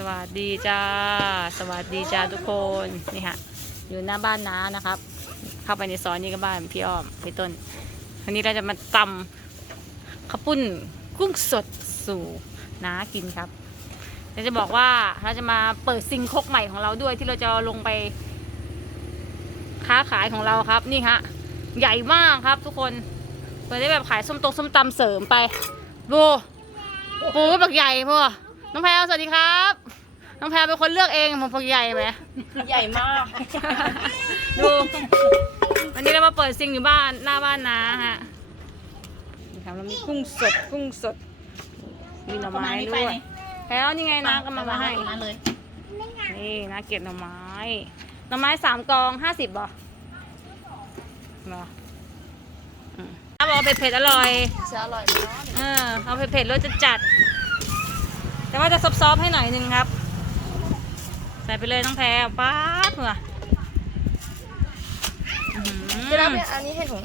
สวัสดีจ้าสวัสดีจ้าทุกคนนี่ฮะอยู่หน้าบ้านน้านะครับ เข้าไปในซอยนี้ก็บ้านพี่อ้อมพี่ต้นวันนี้เราจะมาตำข้าวปุ้นกุ้งสดสู่น้ากินครับเราจะบอกว่า เราจะมาเปิดซิงคกใหม่ของเราด้วยที่เราจะลงไป ค้าขายของเราครับนี่ฮะใหญ่มากครับทุกคนเปิดได้แบบขายส้มตรงส้มตำเสริมไปโบโบ็แบบใหญ่พ่อน้องแพลวสวัสดีครับ น้องแพลวเป็นคนเลือกเองมันพวกใหญ่ไหมใหญ่มาก ดูวันนี้เรามาเปิดซิงอยู่บ้านหน้าบ้านนะฮะนี่ครับเรามีกุ้งสด กุ้งสดมีหน่อไม้ด้วยแพลวนี่ไงน้าก็มามาให้ นี่นะเก็บหน่อไม้ หน่อไม้สามกองห้าสิบบอหรอถ้าบอกเผ็ดเผ็ดอร่อยอร่อยเอาเผ็ดเผ็ดรสจะจัดแต่ว่าจะซอฟๆให้หน่อยนึงครับใส่ไปเลยน้องแพรป้าเหรอจะรับอันนี้ให้ผม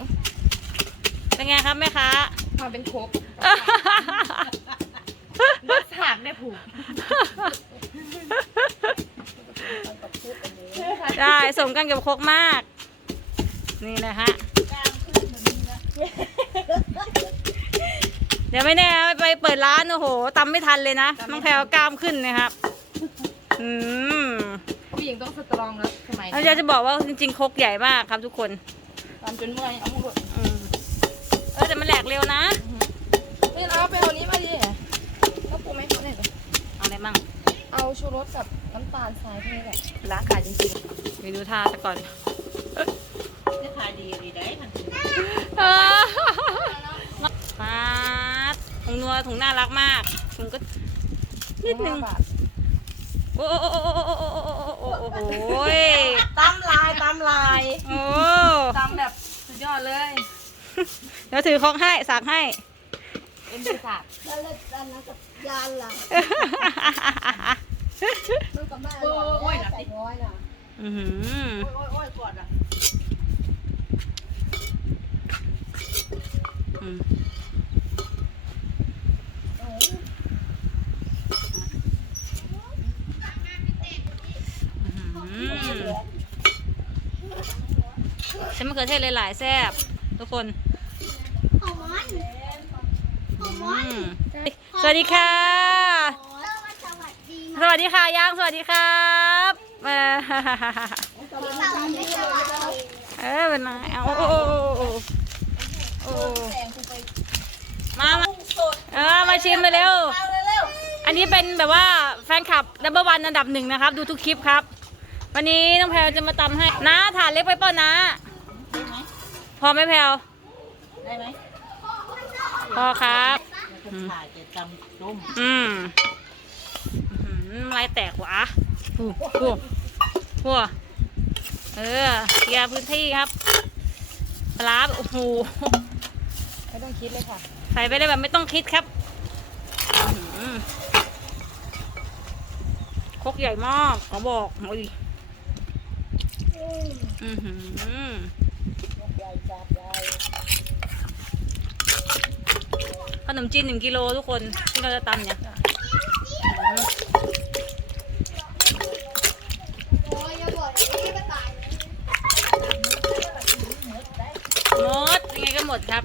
เป็นไงครับ แม่ค้ามาเป็นครบรถถังได้ผูกได้สมกันกับโคกมาก นี่แหละฮะเดี๋ยวไม่แน่ไปเปิดร้านโอ้โหตำไม่ทันเลยนะมังแผวกล้ามขึ้นนะครับ อืมผู้หญิงต้องสตรองแล้วทำไมเราจะบอกว่าจริงๆคกใหญ่มากครับทุกคนตำจนเมื่อยเอาหมดเออแต่มันแหลกเร็วนะไม่เอาไปเอานี้มาดิเอาปูไม่เขาเนี่ยเอาอะไรมั่งเอาชูรสกับน้ำตาลทรายแค่นี้แหละล้างขาจริงๆไปดูท่าซะก่อนจะทายดีดีได้ทันทีัวถุงน่ารักมากถุงก็นิดนึง โอ้โหตามลายตามลายโอ้ตามแบบสุดยอดเลย เดี๋ยวถือของให้สักให้ เอ็นดูสักแล้วจะนั่งกับยานล่ะ โอ้ยหลับดิโอ้ยหลับอือหือโอ้ยโอ้ยโอ้ยกอดอ่ะเขือเทศหลายๆแซ่บทุกคนสวัสดีค่ะ สวัสดีค่ะย่างสวัสดีครับ เออเป็นไงโอ้โหมามาเออมาชิมมาเร็ว อันนี้เป็นแบบว่าแฟนคลับดับเบิลวันอันดับหนึ่งนะครับ ดูทุกคลิปครับ วันนี้น้องแพลวจะมาตำให้ นะถ่านเล็กไปป้อนนะพอไหมแพลวได้ไหมพอครับ อืมลายแตกวะผู้ผู้ผู้เออเกลี่ยพื้นที่ครับปลาโอ้โหไม่ต้องคิดเลยค่ะใส่ไปได้แบบไม่ต้องคิดครับคกใหญ่มากขอบอกโอ้ยอือหือขนมจีนหนึ่งกิโล ทุกคน ที่เราจะตำเนี่ย หมด ยังไงก็หมดครับ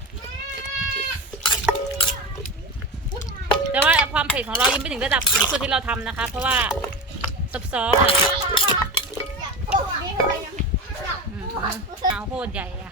แต่ว่าความเผ็ดของเรายังไม่ถึงระดับสูงสุดที่เราทำนะคะเพราะว่าซับซ้อนเอาโคตรใหญ่อะ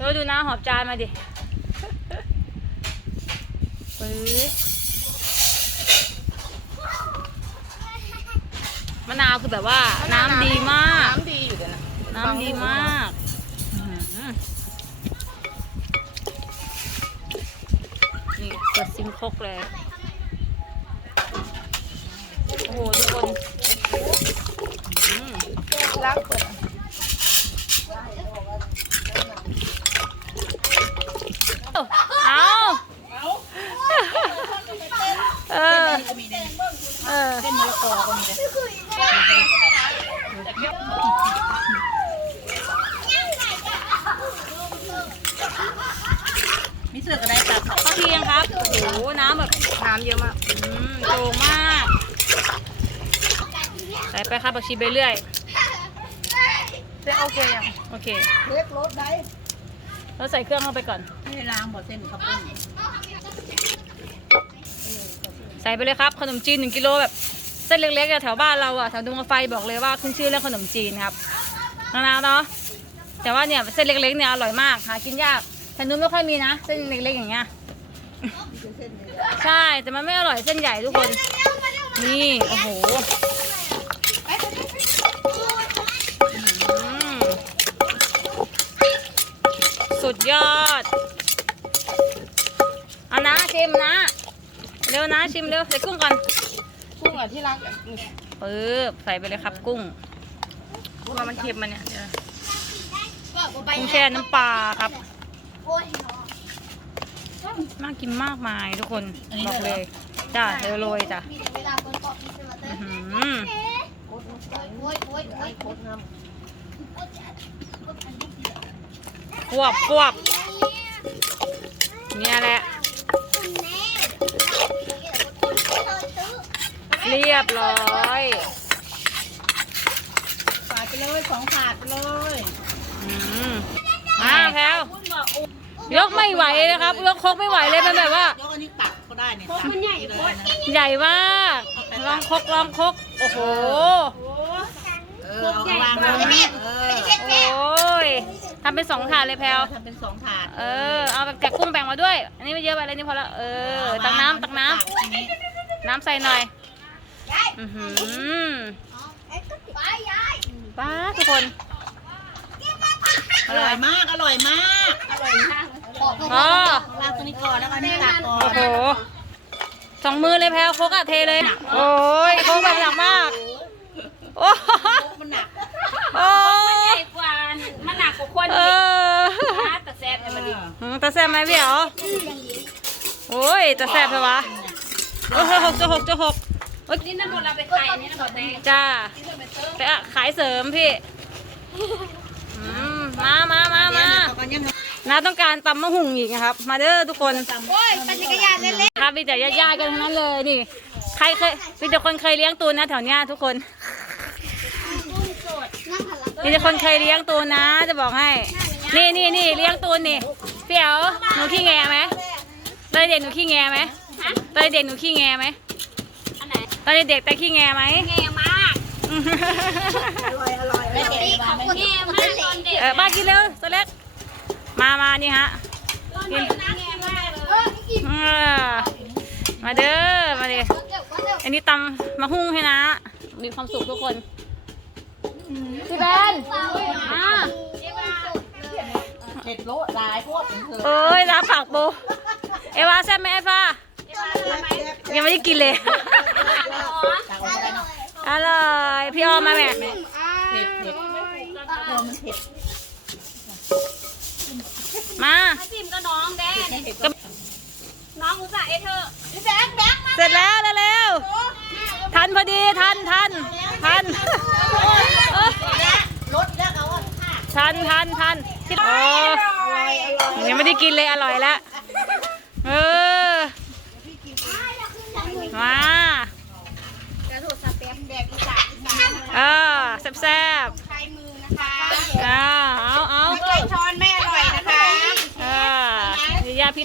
เราดูน้ำหอบจานมาดิปมะนาวคือแบบว่าน้ำดีมาก น้ำดีอยู่เลยนะ น้ำดีมาก นี่กดซิมคกเลย โอ้โหทุกคนรักเปิดข้าวเทียงครับ โอ้โห น้ำแบบน้ำเยอะมากโจมาก ใส่ไปครับ บักชีไปเรื่อยเซโอเคยัง โอเค เล็กรถไดแล้วใส่เครื่องเข้าไปก่อนให้ล้างหมดเส้นครับใส่ไปเลยครับขนมจีนหนึ่งกิโลแบบเส้นเล็กๆแถวบ้านเราอะแถวดวงไฟบอกเลยว่าขึ้นชื่อเรื่องขนมจีนครับนานๆเนาะ แต่ว่าเนี่ยเส้นเล็กๆ เนี่ยอร่อยมาก หากินยากแผ่นนู้นไม่ค่อยมีนะ เส้นเล็กๆอย่างเงี้ยใช่แต่มันไม่อร่อยเส้นใหญ่ทุกคนนี่โอ้โหสุดยอดเอานะชิมนะ เร็วนะชิมเร็ว ใส่กุ้งก่อนกุ้งเหรอที่รักปึ๊บใส่ไปเลยครับ กุ้ง กุ้งมันเค็มมันเนี่ยกุ้งแช่น้ำปลาครับมากกินมากมายทุกคนบอกเลย จ้าเดี๋ยวโรยจ้ะขวบขวบเนี่ยแหละเรียบร้อยฝากไปเลยของฝากไปเลยอ้าแพ้ยกไม่ไหวนะครับยกคกไม่ไหวเลยมันแบบว่ายคกมันใหญ่โคตใหญ่มากลองคกลองคกโอ้โหโอ้วางเลยโอ้ยทำเป็นสองถาดเลยแพลวทำเป็นสองถาดเออเอาแบบแกะกุ้งแบ่งมาด้วยอันนี้ไม่เยอะไปเลยนี่พอแล้วเออตักน้ำตักน้ำน้ำใส่หน่อยป้าทุกคนอร่อยมากอร่อยมากอร่อยมากอลาตัวนี้ก่อนแล้วก็นี่ตักก่อนโอ้โหสองมือเลยแพลวโคกอะเทเลย โอ้ย โคกแบบหนักมาก โอ้โหมันหนักโอ้มันใหญ่กว่ามันหนักกว่าคนอีกตาแซ่บเลยมันดิตาแซ่บไหมพี่เ้ยอโอ้ยตาแซ่บเลยวะโอ้โหหกจะหกจะหกนี่นั่นหมดเราไปขายนี่นั่นหมดแดงจ้าไปอะขายเสริมพี่ มา มา มา มาน้าต้องการตำมะฮุงอีกนะครับ มาเด้อทุกคนโอ้ยปั่นจักรยานเล็กๆครับมีแต่ญาๆกันทั้นั้นเลยนี่ ใครเคยมีแต่คนเคยเลี้ยงตูนนะแถวเนี้ยทุกคนมีแต่คนเคยเลี้ยงตูนนะ จะบอกให้ นี่นี่นี่เลี้ยงตูนนี่เปี่ยวหนูขี้แงไหมเตยเด็กหนูขี้แงไหมเตยเด็กหนูขี้แงไหมตอนเด็กแต่ขี้แงไหมแงมากอร่อยอร่อยแม่ขี้แงมากนเด็กเออบ้ากินเร็วโซเล็กมามานี่ฮะกินมาเด้อ มาดิอันนี้ตำมะฮุ่งให้นะมีความสุขทุกคนพี่เบนอาเด็ดโลดลายพวกเอ้ยลาผักโบเอวาแซ่บไหมเอฟ้ายังไม่ได้กินเลย อร่ยอร่อย พี่ออมมาแม่มาให้พิมก็น้องแดนน้องอุตส่าห์เอเธอเสร็จแล้วแล้วทันพอดี ทันทันทันทันทันทันทันทันยังไม่ได้กินเลยอร่อยแล้วเออมา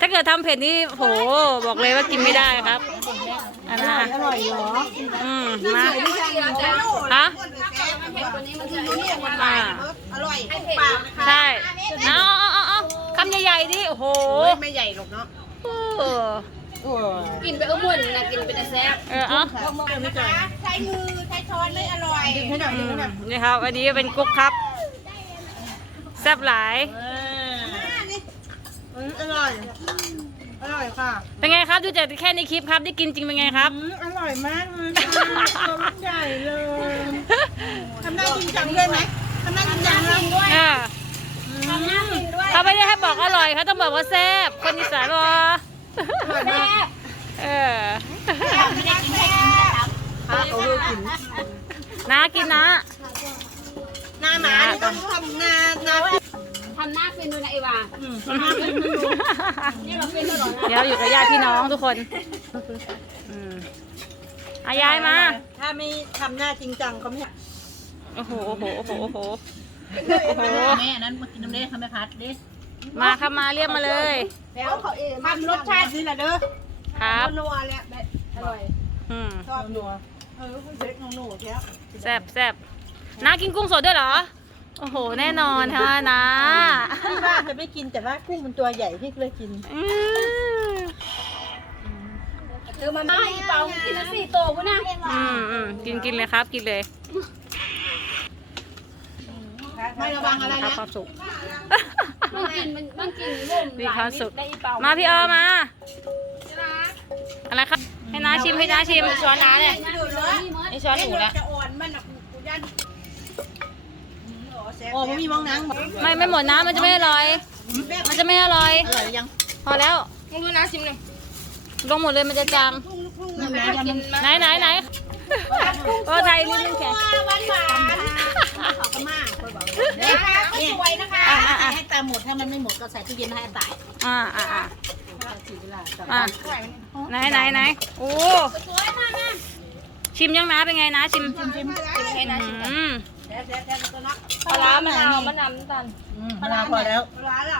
ถ้าเกิดทำเผ็ดนี่โห บอกเลยว่ากินไม่ได้ครับอันนี้อร่อยเหรออืมมาฮะอร่อยปใช่นะอ๋ออ๋ออคำใหญ่ๆี่โห ไม่ใหญ่หรอกเนาะกินไปอ้วนนะกินไปแตแซ่บ เออ เอ้าใช้มือใช้ช้อนไม่อร่อย นี่ครับวันนี้เป็นกุ๊กครับแซ่บหลายอร่อยอร่อยค่ะ เป็นไงครับดูจากแค่ในคลิปครับได้กินจริงเป็นไงครับอร่อยมากเลยค่ะใหญ่เลย ทำได้กินจังด้วยไหมทำได้กินจังด้วยค่ะเขาไม่ได้ให้บอกอร่อยเขาต้องบอกว่าแซ่บคนอีสานวะแซ่บเออแซ่บแซ่บ่นะกินนะน้าหมาต้องทำนะนะันน่าเป็นด้วยนะวาเดี๋ยวอยู่กับญาติพี่น้องทุกคน อายายมา ถ้าไม่ทำหน้าจริงจังเขาไม่โอ้โหโอ้โห โอ้โห โอ้โหแม่นั้นมากินน้ำเลี้ยงคำแม่พัดดิมาครับมาเรียกมาเลย แล้วเขาเอมันรสชาติดีนหะเด้อครับนัวแหละอร่อย อืมชอบนัวเฮ้ยเซ็กนัวแซ่บแซ่บน่ากินกุ้งสดด้วยเหรอโอ้โห แน่นอนค่ะนะที่บ้านจะไม่กินแต่ว่ากุ้งมันตัวใหญ่ที่เลยกินคือมันไม่เปากินสี่ตัวกูน่าเห็นหรอืมอืมกินกินเลยครับกินเลยไม่ระวังอะไรนะความสุขมันกินมันมันกินมหานดได้เปล่ามาพี่เออมาอะไรครับให้น้าชิมให้น้าชิมช้อนน้าเลยให้ชวนหนูแล้วโอ้ไม่มีมองน้ำไม่ไม่หมดน้ำมันจะไม่อร่อย มันจะไม่อร่อยอร่อยยัง พอแล้วลองดูน้ำชิมหนึ่งลองหมดเลยมันจะจางไหนไหนไหนก็ไทยนี่แข็งวันหวานขอบคุมากคุณบอกเลนะคะวยนะคะให้ตาหมดถ้ามันไม่หมดก็ใส่ตู้เย็นให้ตายอ่าอ่าอ่าไหนไหนไหนโอ้สวยแม่ชิมยังนะเป็นไงนะชิมชิมชิมชิมให้นะชิมปลาล้ามะนาวมะนาวน้ำตาลปลาล้าพอแล้วปลาล้า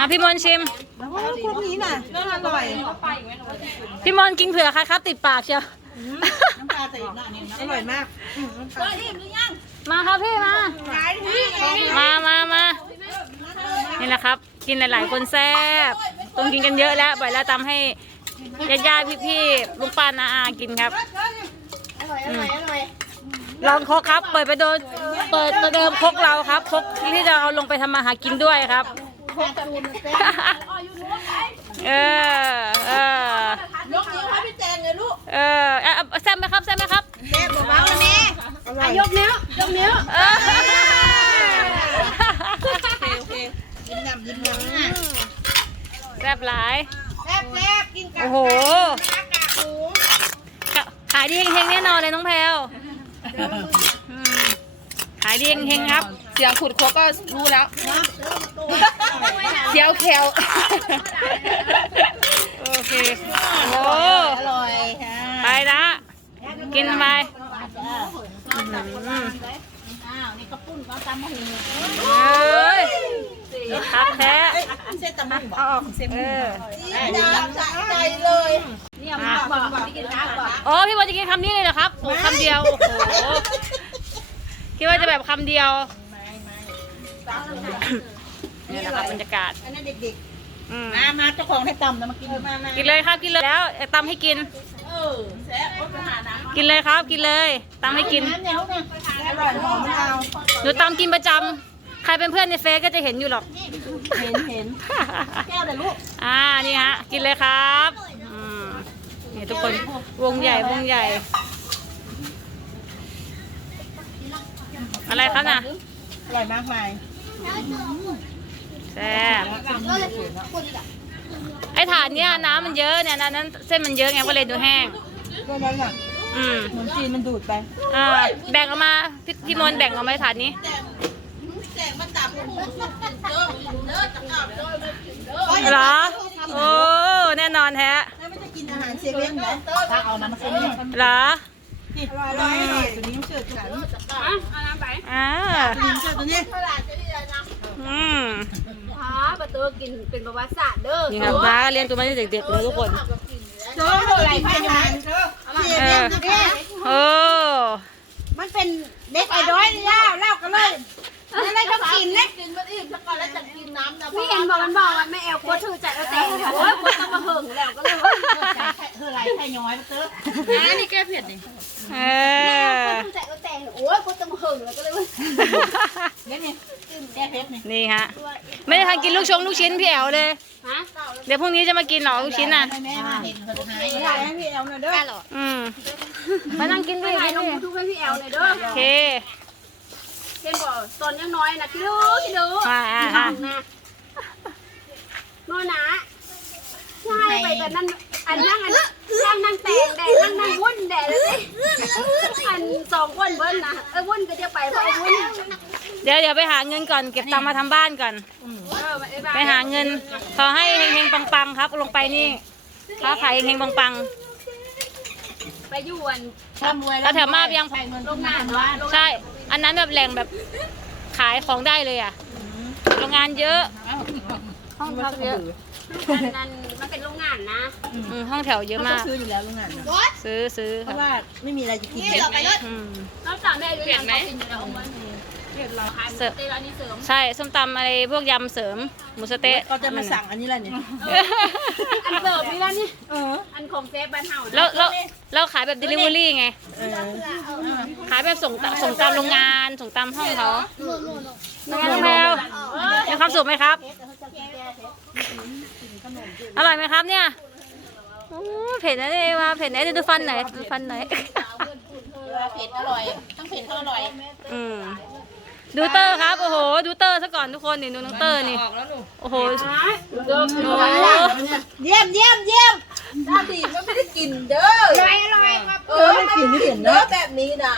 อ่ะพี่มนชิมโอ้ครมนี้น่ะน่าอร่อยพี่มนกินเผื่อค่ะครับติดปากเชียวน้ำตาติดหน้านิ่อร่อยมากมาที่หรือยังมาครับพี่มามามามานี่แหละครับกินหลายๆคนแซ่บต้องกินกันเยอะแล้วไปแล้วตำให้ญาติๆพี่ๆลูกป้านาอากินครับลองคกครับเปิดไปโดนเปิดประเดิมคกเราครับคกที่จะเอาลงไปทำมาหากินด้วยครับเออยกนิ้วให้พี่แจงเลยลูกเออแซมไหมครับแซมไหมครับแซมบอกว่าวันนี้ยกนิ้วยกนิ้วแซบหลายแซบแซบกินกับโอ้โหขายดีเฮงแน่นอนเลยน้องแพลวขายดีเฮงครับ เสียงขุดครัวก็รู้แล้วเสียวแขวโอเคโอ้ยไปนะ กินไปอ้าวนี่กระปุ้นก็ซ้ำมาหนึ่งเฮ้ยครับแท้เส้นตะมันบอกเส้นตะมันใจเลยโอ้พี่บอลจะกินคำนี้เลยเหรอครับคำเดียวโอ้คิดว่าจะแบบคำเดียวนี่นะครับบรรยากาศเด็กๆมามาเจ้าของให้ตำนะมากินมากินเลยครับกินเลยแล้วตำให้กินกินเลยครับกินเลยตำให้กินหนูตำกินประจำใครเป็นเพื่อนในเฟซก็จะเห็นอยู่หรอก เห็นเห็นแก้วเดี๋ยลูก อ่านี่ฮะกินเลยครับุกคนวงใหญ่วงใหญ่ อะไรครับนะอร่อยมากมายแซ่ไอ้ฐาดเนี้ยน้ำมันเยอะเนี่ยนั้น เส้นมันเยอะไงก็เลยดูแห้งอืมเหมือนจีนมันดูดไปอ่แบ่งออกมาพี่พี่มนแบ่งออกมาถาดนี้เหรอโอ้แน่นอนแท้หารเซเว่นไหมถ้าเอาน้ำมันเซเนแล้วรอยอ่ตัวนี้ชือกฉันอ่ะเอาอตัวนี้ชือตัวนี้อืมพ่อประตูกินเป็นประวัติศาสตร์เด้อนี่ครับพาเรียนตัวมาตั้งเด็กๆ ทุกคนเจ้อะไรพี่ฮันเจ้าเออ มันเป็นเด็กไอ้ด้อยเล่าเล่ากันเลยอะไรก็กินเนี่ยกินมันอิ่มแล้วก็แล้วแต่กินน้ำนะพี่เอ็นบอกมันบอกมันไม่เอวโคตรชื่อใจเราเต็มโอ้ยโคตรต้องมาเหิงแล้วก็เลยว่าแค่คือะไรแค่น้อยมาเติมนี่แก้เผ็ดดิเออโอ้ยก็ต้องหึงแล้วก็เลยว่าเนี่ยนี่แ้เพ็ดนี่ฮะไม่ได้ทานกินลูกชงลูกชิ้นพี่แอ๋วเลยเดี๋ยวพรุ่งนี้จะมากินหรอลูกชิ้นน่ะไม่ได้พี่แอ๋วหน่อยเด้อไปนั่งกินด้วย้ินลูกชิ้นให้พี่แอ๋วหน่อยเด้อโอเคเ็นตอนยังน้อยนะคิดดูคิดดูมาอ่ะนะโน่นนะใช่ไปแต่นั่นอัน นั่งอันนั่งนั่งแตงแดดนั่งนั่งวุ่นแดงอันสองวุ่นเบิ้ลนะเออวุ่นก็จะไปเพราะวุ่นเดี๋ยวเดี๋ยวไปหาเงินก่อนเก็บตังมาทำบ้านก่อนไปหาเงินขอให้เฮงเฮงปังปังครับลงไปนี่ค้าขายเฮงเฮงปังปัง ไปยวนทำรวยแล้วแถวมาเพียงลงงานใช่อันนั้นแบบแรงแบบขายของได้เลยอ่ะ โรงงานเยอะ ห้องแถวเยอะมันเป็นโรงงานนะห้องแถวเยอะมาก ซื้ออยู่แล้วโรงงาน ซื้อซื้อเพราะว่าไม่มีอะไรจะกินเลยี่เราไปรถนอกจากแม่เขาเป็นอยู่แลใช่ส้มตำอะไรพวกยำเสริมหมูสเต๊ะเขาจะมาสั่งอันนี้แหละนี่อันเสริมนี่แล้นี่อันของเจ๊บ้านเฮาแล้วแล้วเราขายแบบเดลิเวอรี่ไงขายแบบส่งส่งตามโรงงานส่งตามห้องเขาโรงงานแมวมีความสุขไหมครับอร่อยไหมครับเนี่ยเผ็ดนะเจ๊ว่าเผ็ดไหนดูฟันไหนดูฟันไหนเผ็ดอร่อยทั้งเผ็ดทั้งอร่อยอืมดูเตอร์ครับโอ้โหดูเตอร์ซะก่อนทุกคนนี่ดูน้องเตอร์นี่โอ้โหเยี่ยมเยี่ยมเยี่ยมราบดีมัไม่ได้กินเด้ออร่อยอร่อยมาเออมกินไม่เห็นเนาะแบบนี้นะ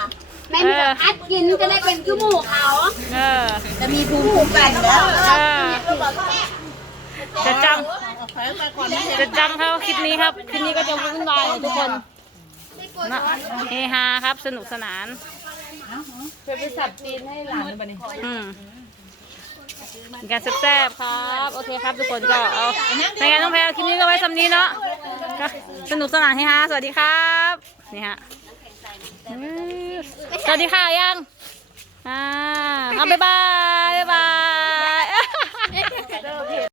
ไม่จะอัดกินจะได้เป็นขี้หมูเขาเออจะมีภูมิคุ้มกันแล้วจะจำจะจำงเขาคลิปนี้ครับคลิปนี้ก็จะวุ่นวายทุกคนเฮฮาครับสนุกสนานเพื่อไปสับตีนให้หลานบ้านี้อืมการแซ่บครับ โอเคครับทุกคนก็เอาในงานต้องแพ้คลิปนี้ก็ไว้สำนีเนาะก็สนุกสนานให้ฮะ สวัสดีครับ นี่ฮะสวัสดีค่ะยังอ่าบ๊ายบาย บ๊ายบาย